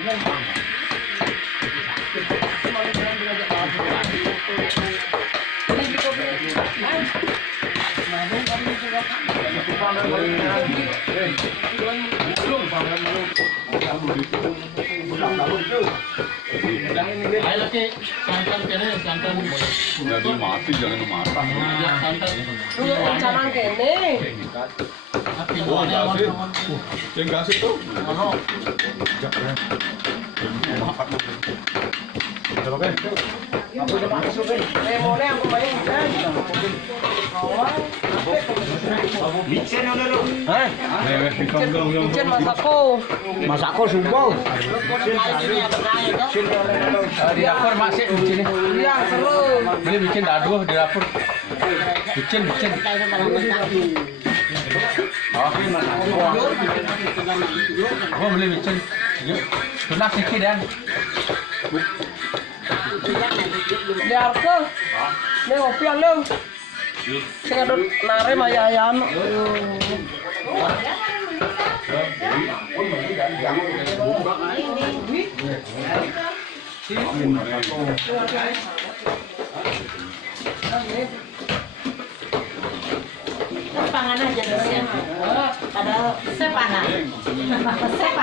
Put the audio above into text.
Jadi mati jangan makan. Jangan kene. Oh, gasih. Yang gasih tuh. Ijen masako. Masako subuh. Di dapur masih bikin. Iya, seru. Beli bikin dadu di dapur. Bikin. Oh, beli bikin. Tunas sedikit dan. Liar ke. Nih ngopi lu. Sing adut nare mayayam. Pangan aja dulu ya. Padahal saya panas.